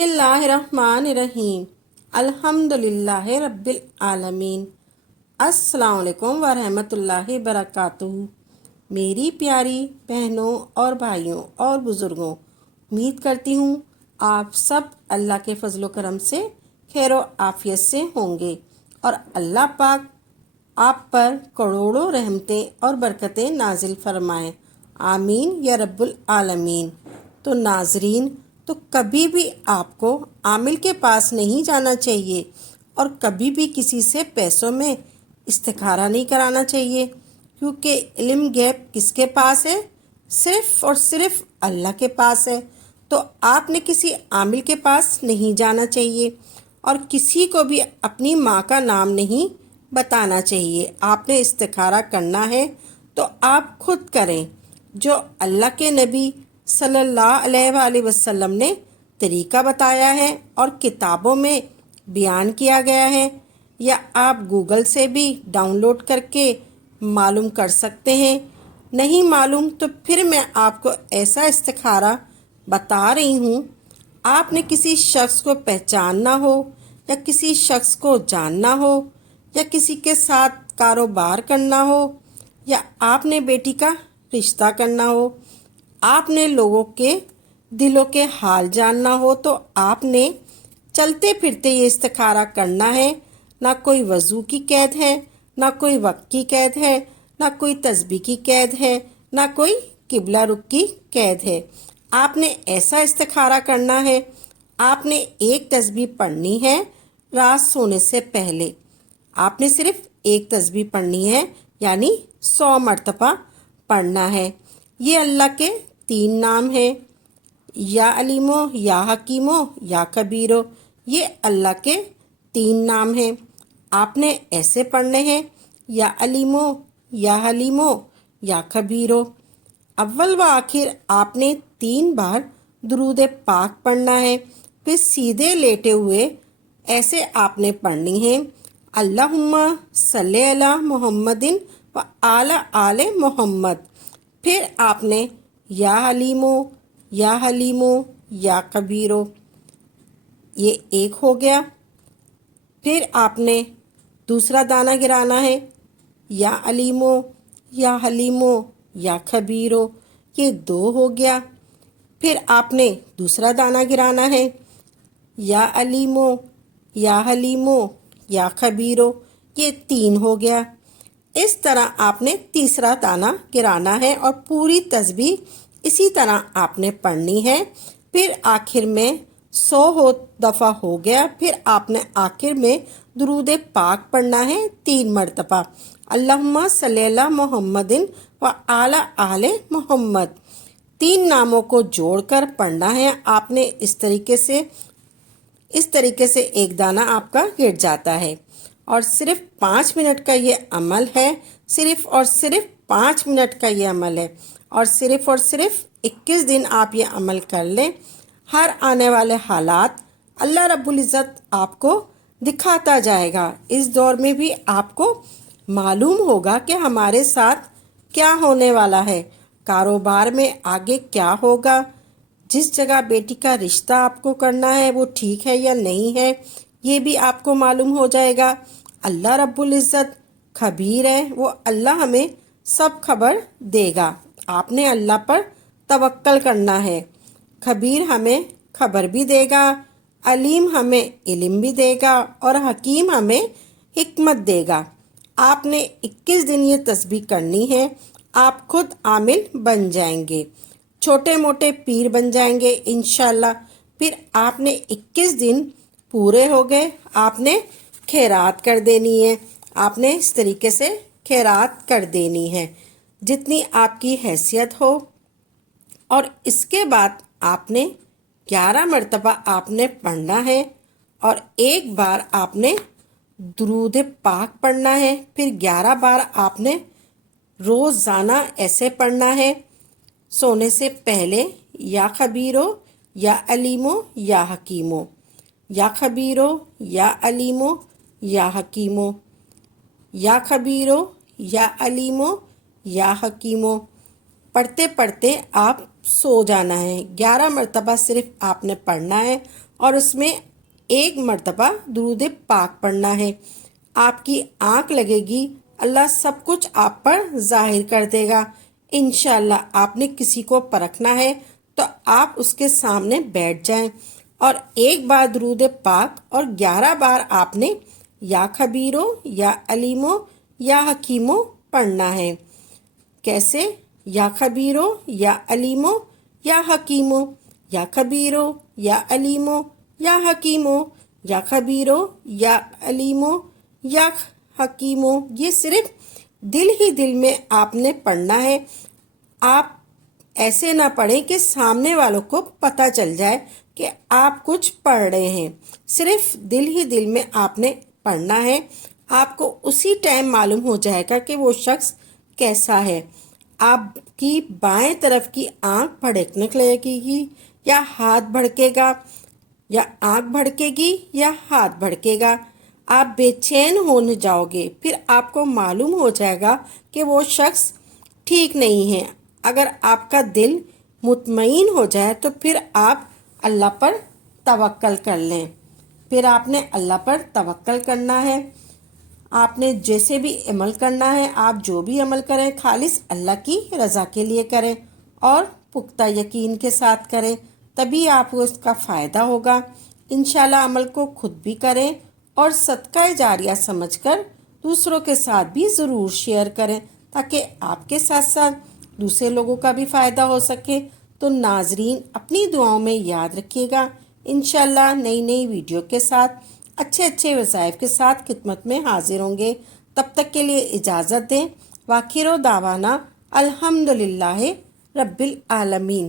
बिस्मिल्लाहिर्रहमानिर्रहीम अल्हम्दुलिल्लाह रब्बिल आलमीन। अस्सलाम वालेकुम वरहमतुल्लाहि बरकातुहू। मेरी प्यारी बहनों और भाइयों और बुज़ुर्गों, उम्मीद करती हूँ आप सब अल्लाह के फजलो करम से खैर व आफियत से होंगे और अल्लाह पाक आप पर करोड़ों रहमतें और बरकतें नाजिल फरमाएँ। आमीन या रब्बुल आलमीन। तो नाजरीन, तो कभी भी आपको आमिल के पास नहीं जाना चाहिए और कभी भी किसी से पैसों में इस्तिखारा नहीं कराना चाहिए, क्योंकि इल्म गैब किसके पास है? सिर्फ़ और सिर्फ अल्लाह के पास है। तो आपने किसी आमिल के पास नहीं जाना चाहिए और किसी को भी अपनी माँ का नाम नहीं बताना चाहिए। आपने इस्तिखारा करना है तो आप खुद करें, जो अल्लाह के नबी सल्लल्लाहु अलैहि वसल्लम ने तरीका बताया है और किताबों में बयान किया गया है, या आप गूगल से भी डाउनलोड करके मालूम कर सकते हैं। नहीं मालूम तो फिर मैं आपको ऐसा इस्तिखारा बता रही हूँ। आपने किसी शख्स को पहचानना हो या किसी शख्स को जानना हो या किसी के साथ कारोबार करना हो या आपने बेटी का रिश्ता करना हो, आपने लोगों के दिलों के हाल जानना हो, तो आपने चलते फिरते ये इस्तिखारा करना है। ना कोई वज़ू की कैद है, ना कोई वक्त की कैद है, ना कोई तस्बीह की कैद है, ना कोई किबला रुख की कैद है। आपने ऐसा इस्तिखारा करना है। आपने एक तस्बीह पढ़नी है रात सोने से पहले। आपने सिर्फ एक तस्बीह पढ़नी है, यानी 100 मरतबा पढ़ना है। ये अल्लाह के 3 नाम हैं, या अलीमो, या हकीमो, या कबीरो। ये अल्लाह के 3 नाम हैं। आपने ऐसे पढ़ने हैं, या अलीमो, या हलीमो, या कबीरो। अव्वल व आखिर आपने 3 बार दुरूद पाक पढ़ना है। फिर सीधे लेटे हुए ऐसे आपने पढ़नी है, अल्लाहुम्मा सल्ले अला मुहम्मदिन व आला आले मोहम्मद। फिर आपने या हलीमो, या हलीमो, या कबीरो, ये एक हो गया। फिर आपने दूसरा दाना गिराना है, या अलीमो, या हलीमो, या कबीरो, ये 2 हो गया। फिर आपने दूसरा दाना गिराना है, या अलीमो, या हलीमो, या कबीरो, ये 3 हो गया। इस तरह आपने तीसरा दाना गिराना है और पूरी तस्बीह इसी तरह आपने पढ़नी है। फिर आखिर में 100 दफ़ा हो गया। फिर आपने आखिर में दुरूद पाक पढ़ना है 3 मरतबा, अल्लाहुम्मा सल्ली अला मुहम्मदिन व आला आले मोहम्मद। 3 नामों को जोड़कर पढ़ना है आपने। इस तरीके से एक दाना आपका गिर जाता है। और सिर्फ 5 मिनट का ये अमल है, सिर्फ और सिर्फ 5 मिनट का ये अमल है, और सिर्फ 21 दिन आप ये अमल कर लें। हर आने वाले हालात अल्लाह रब्बुल इज़्ज़त आपको दिखाता जाएगा। इस दौर में भी आपको मालूम होगा कि हमारे साथ क्या होने वाला है, कारोबार में आगे क्या होगा, जिस जगह बेटी का रिश्ता आपको करना है वो ठीक है या नहीं है, ये भी आपको मालूम हो जाएगा। अल्लाह रब्बुल इज़्ज़त खबीर है, वो अल्लाह हमें सब खबर देगा। आपने अल्लाह पर तवक्कल करना है। खबीर हमें खबर भी देगा, अलीम हमें इल्म भी देगा और हकीम हमें हिकमत देगा। आपने 21 दिन ये तस्बीह करनी है, आप खुद आमिल बन जाएंगे, छोटे मोटे पीर बन जाएंगे इंशाल्लाह। फिर आपने 21 दिन पूरे हो गए, आपने खैरात कर देनी है। आपने इस तरीके से खैरात कर देनी है जितनी आपकी हैसियत हो। और इसके बाद आपने 11 मरतबा आपने पढ़ना है और एक बार आपने दुरूद पाक पढ़ना है। फिर 11 बार आपने रोज़ाना ऐसे पढ़ना है सोने से पहले, या खबीरो, या अलीमो, या हकीमो, या खबीरो, या अलीमो, या हकीमो, या खबीरो, या अलीमो, या हकीमो। पढ़ते पढ़ते आप सो जाना है। 11 मरतबा सिर्फ आपने पढ़ना है اور اس میں 1 مرتبہ درود پاک پڑھنا ہے۔ آپ کی آنکھ لگے گی، اللہ سب کچھ آپ پر ظاہر کر دے گا۔ انشاءاللہ آپ نے کسی کو پرکھنا ہے تو آپ اس کے سامنے بیٹھ جائیں اور 1 بار درود پاک اور 11 بار آپ نے یا خبیرو یا علیمو یا حکیمو پڑھنا ہے۔ کیسے؟ یا خبیرو یا علیمو یا حکیمو، یا خبیرو یا علیمو یا حکیمو، یا خبیرو یا علیمو یا حکیمو۔ یہ صرف دل ہی دل میں آپ نے پڑھنا ہے۔ آپ ایسے نہ پڑھیں کہ سامنے والوں کو پتہ چل جائے کہ آپ کچھ پڑھ رہے ہیں۔ صرف دل ہی دل میں آپ نے پڑھنا ہے۔ آپ کو اسی ٹائم معلوم ہو جائے گا کہ وہ شخص کیسا ہے۔ آپ کی بائیں طرف کی آنکھ بھڑکنے لگے گی یا ہاتھ بھڑکے گا، یا آنکھ بھڑکے گی یا ہاتھ بھڑکے گا۔ آپ بے چین ہونے جاؤ گے، پھر آپ کو معلوم ہو جائے گا کہ وہ شخص ٹھیک نہیں ہے۔ اگر آپ کا دل مطمئن ہو جائے تو پھر آپ اللہ پر توکل کر لیں۔ پھر آپ نے اللہ پر توکل کرنا ہے۔ آپ نے جیسے بھی عمل کرنا ہے، آپ جو بھی عمل کریں خالص اللہ کی رضا کے لیے کریں اور پختہ یقین کے ساتھ کریں، تبھی آپ کو اس کا فائدہ ہوگا۔ انشاءاللہ عمل کو خود بھی کریں اور صدقہ جاریہ سمجھ کر دوسروں کے ساتھ بھی ضرور شیئر کریں تاکہ آپ کے ساتھ ساتھ دوسرے لوگوں کا بھی فائدہ ہو سکے۔ تو ناظرین اپنی دعاؤں میں یاد رکھیے گا، انشاءاللہ نئی ویڈیو کے ساتھ اچھے وظائف کے ساتھ خدمت میں حاضر ہوں گے۔ تب تک کے لیے اجازت دیں۔ وآخر دعوانا الحمدللہ رب العالمین۔